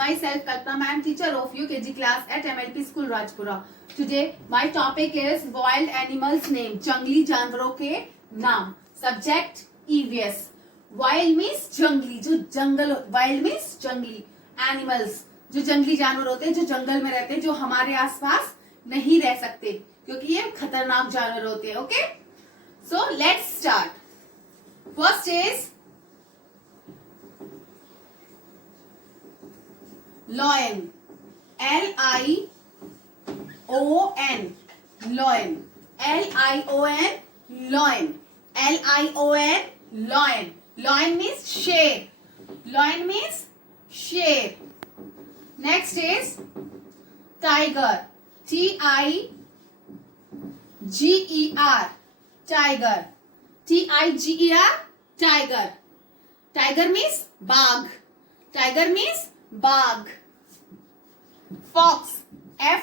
myself Kalpana ma'am, teacher of UKG class at MLP School Rajpura. Today my topic is wild animals name, जंगली जानवरों के नाम. Subject EVS. Wild means जंगली, जो जंगल, wild means जंगली. Animals, जो जंगली जानवर होते हैं, जो जंगल में रहते हैं, जो हमारे आसपास नहीं रह सकते क्योंकि ये खतरनाक जानवर होते हैं. Okay, so let's start. First is lion. Lion. Lion. Lion. Lion. Lion. Lion. Lion means sheep. Lion means sheep. Next is tiger. Tiger. Tiger. Tiger. Tiger. Tiger means bag. Tiger means bag. Fox.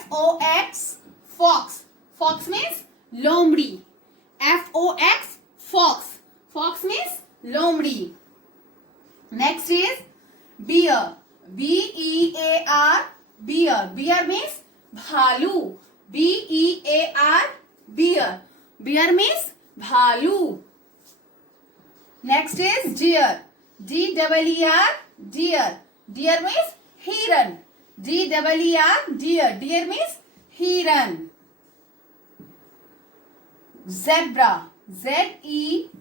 Fox. Fox. Fox means lomri. Fox. Fox. Fox means lomri. Next is bear. Bear. Bear. Bear means bhalu. Bear. Bear. Bear means bhalu. Next is deer. D-E-E-R. Deer. Deer means heron. D-E-E-R. Deer. Deer means heron. Zebra. Z-E-B-R-A.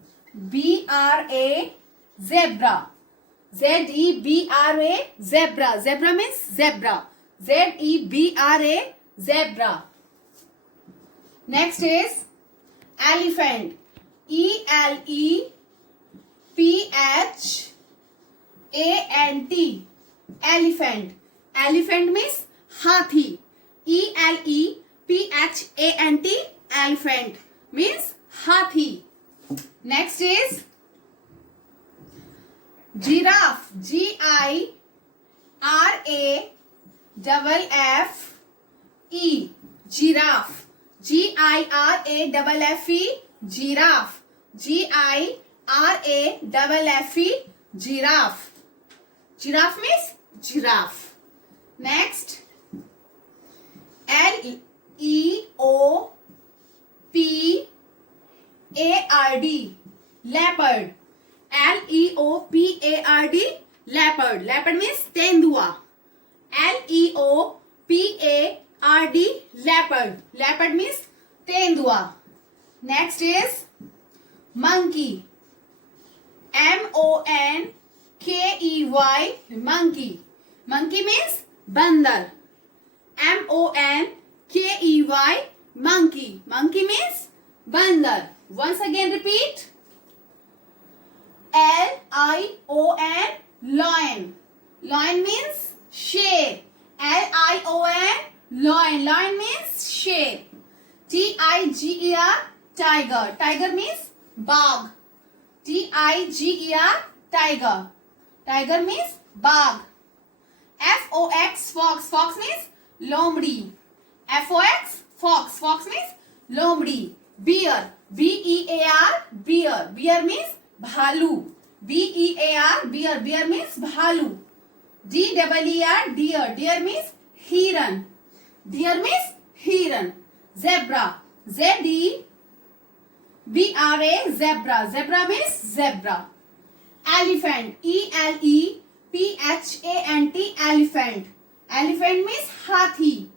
Zebra. Z-E-B-R-A. Zebra. Zebra means zebra. Z-E-B-R-A. Zebra. Next is elephant. E-L-E-P-H-A-N-T. Elephant. Elephant means hathi. E-L-E-P-H-A-N-T. Elephant means hathi. Next is giraffe. G-I-R-A-F-F-E. Giraffe. Giraffe. Giraffe. Giraffe. Giraffe. Giraffe means giraffe. Next, L-E-O-P-A-R-D. Leopard. L-E-O-P-A-R-D. Leopard. Leopard means tendua. L-E-O-P-A-R-D. Leopard. Leopard means tendua. Next is monkey. M-O-N-K-E-Y. Monkey. Monkey means bandar. M-O-N-K-E-Y. Monkey. Monkey means bandar. Once again repeat. L-I-O-N. Lion. Lion means sheep. L-I-O-N. Lion. Lion means sheep. T-I-G-E-R. Tiger. Tiger means bag. T-I-G-E-R. Tiger. Tiger means bag. F-O-X. Fox. Fox means lomri. F-O-X. Fox. Fox means lomri. Bear. B-E-A-R. Bear. Bear means bhalu. B-E-A-R. Bear. Bear means bhalu. D-E-E-R. Deer. Deer means heron. Deer means heron. Zebra. Z-E-B-R-A. Zebra. Zebra means zebra. Elephant. E-L-E-P-H-A-N-T. Elephant. Elephant means hathi.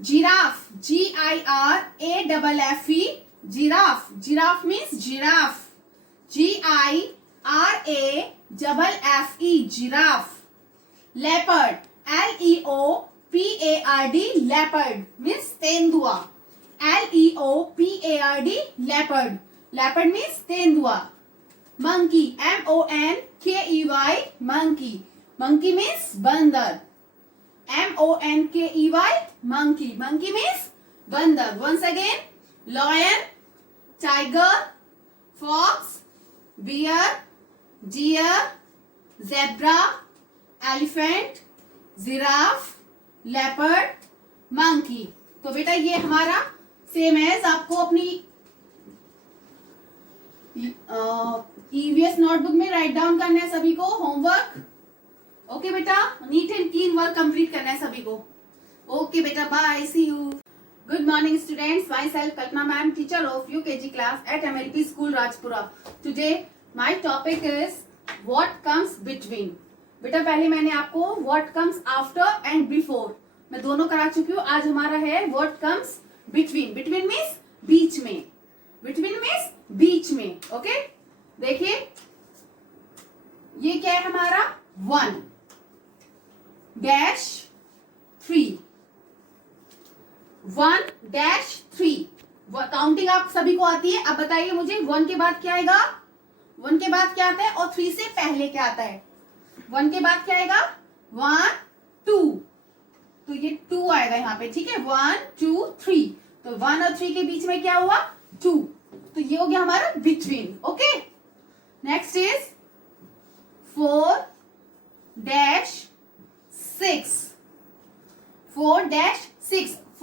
Giraffe. G-I-R-A-F-F-E. Giraffe. Giraffe means giraffe. G-I-R-A-F-F-E. Giraffe. Leopard. L-E-O-P-A-R-D. Leopard means tendua. L-E-O-P-A-R-D. Leopard. Leopard means tendua. Monkey. M-O-N-K-E-Y. Monkey. Monkey means bandar. M-O-N-K-E-Y. Monkey. Monkey means bandar. Once again. Lion. Tiger. Fox. Bear. Deer. Zebra. Elephant. Giraffe. Leopard. Monkey. तो बेटा ये हमारा same as आपको अपनी EVS notebook में write down करना है सभी को होमवर्क. ओके बेटा, neat and clean work complete करना है सभी को. ओके बेटा, bye, see you. Good morning students, myself Kalpana ma'am, teacher of UKG class at MLP School Rajpura. Today my topic is what comes between. बेटा पहले मैंने आपको what comes after and before मैं दोनों करा चुकी हूँ. आज हमारा है what comes between. Between means बीच में. Between means बीच में. ओके देखिए ये क्या है हमारा 1-3 1-3 काउंटिंग आप सभी को आती है. अब बताइए मुझे 1 के बाद क्या आएगा, 1 के बाद क्या आता है और 3 से पहले क्या आता है. 1 के बाद क्या आएगा 1 2 तो ये 2 आएगा यहाँ पे. ठीक है 1 2 3 तो 1 और 3 के बीच में क्या हुआ 2 तो ये हो गया हमारा बिटवीन. ओके नेक्स्ट इज 4-6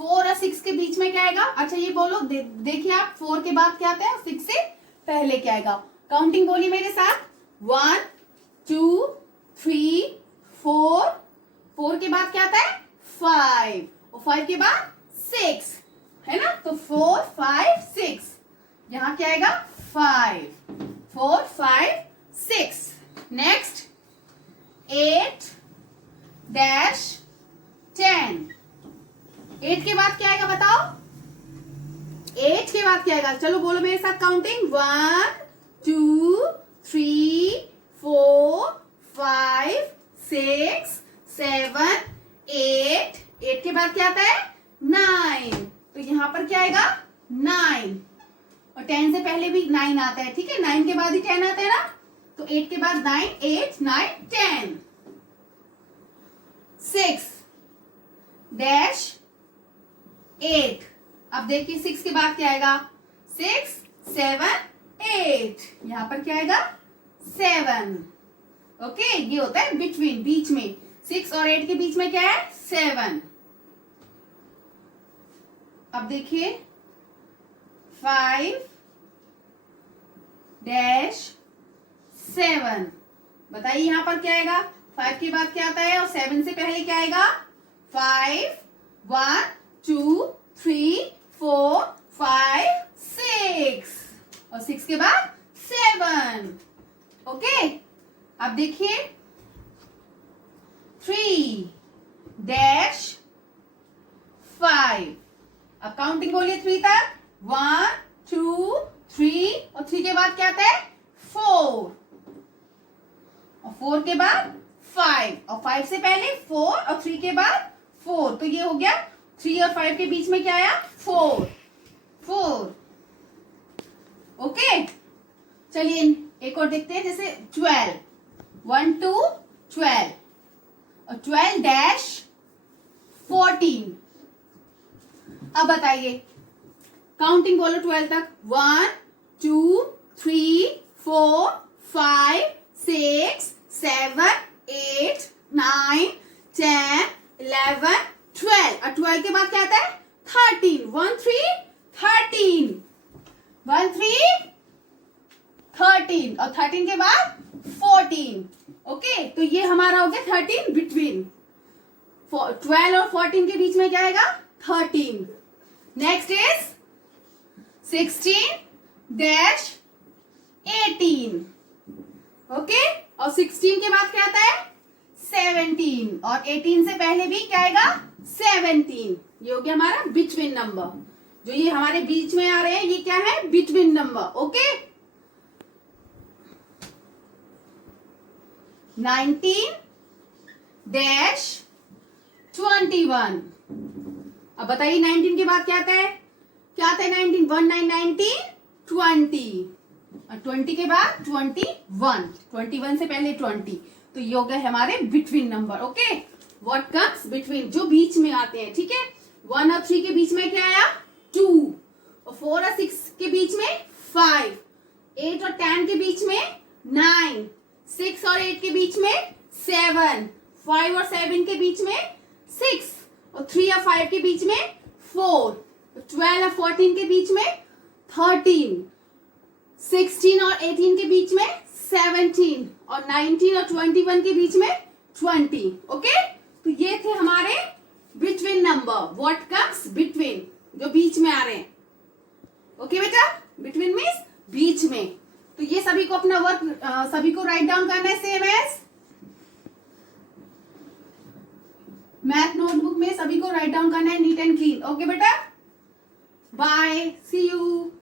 4 और 6 के बीच में क्या आएगा. अच्छा ये बोलो देखिए आप 4 के बाद क्या आता है और 6 से पहले क्या आएगा. काउंटिंग बोली मेरे साथ 1 2 3 4 4 के बाद क्या आता है 5 और 5 के बाद 6 है ना. तो 4 5 6 यहाँ क्या आएगा 5 4 5 6. नेक्स्ट 8-10 8 के बाद क्या आएगा बताओ. 8 के बाद क्या आएगा, चलो बोलो मेरे साथ काउंटिंग 1 2 3 4 5 6 7 8 8 के बाद क्या आता है 9 तो यहाँ पर क्या आएगा 9 और 10 से पहले भी 9 आता है. ठीक है 9 के बाद ही 10 आता है ना. तो 8 के बाद 9 8 9 10 6-8 अब देखिए 6 के बाद क्या आएगा 6 7 8 यहाँ पर क्या आएगा 7. ओके ये होता है बिटवीन बीच में. 6 और 8 के बीच में क्या है 7. अब देखिए 5-7 बताइए यहाँ पर क्या आएगा. 5 के बाद क्या आता है और 7 से पहले क्या आएगा 5 1 2 3 4 5 6 और 6 के बाद 7. ओके अब देखिए 3-5 अब काउंटिंग बोलिए 3 तक 1 2 3 और 3 के बाद क्या आता है 4 और 4 के बाद 5 और 5 से पहले 4 और 3 के बाद 4 तो ये हो गया 3 और 5 के बीच में क्या आया 4 4. ओके चलिए एक और देखते हैं जैसे 12 1 2 12 और 12-14 अब बताइए काउंटिंग बोलो 12 तक 1 2 3 4 5 6 7 8 9 10 11 12 और 12 के बाद क्या आता है 13 1 3 13 1 3 13 और 13 के बाद 14. ओके तो ये हमारा हो गया 13 बिटवीन. 12 और 14 के बीच में क्या आएगा 13. नेक्स्ट इज 16-18 ओके और 16 के बाद क्या आता है 17 और 18 से पहले भी क्या आएगा 17. ये हो गया हमारा बिटवीन नंबर. जो ये हमारे बीच में आ रहे हैं ये क्या है बिटवीन नंबर. ओके 19-21 अब बताइए 19 के बाद क्या आता है 19 1 9 19 20 और 20 के बाद 21 से पहले 20 तो ये हो गए हमारे between number. Okay what comes between जो बीच में आते हैं. ठीक है 1 और 3 के बीच में क्या आया 2 और 4 और 6 के बीच में 5 8 और 10 के बीच में 9 6 और 8 के बीच में 7 5 और 7 के बीच में 6 और 3 और 5 के बीच में 4 12 और 14 के बीच में 13 16 और 18 के बीच में 17 और 19 और 21 के बीच में 20. ओके, तो ये थे हमारे between number. What comes between, जो बीच में आ रहे हैं. ओके बेटा, बिटवीन मीन्स बीच में. तो ये सभी को अपना वर्क सभी को राइट डाउन करना है सेम एज मैथ नोटबुक में. सभी को राइट डाउन करना है नीट एंड क्लीन. ओके बेटा, बाय, सी यू.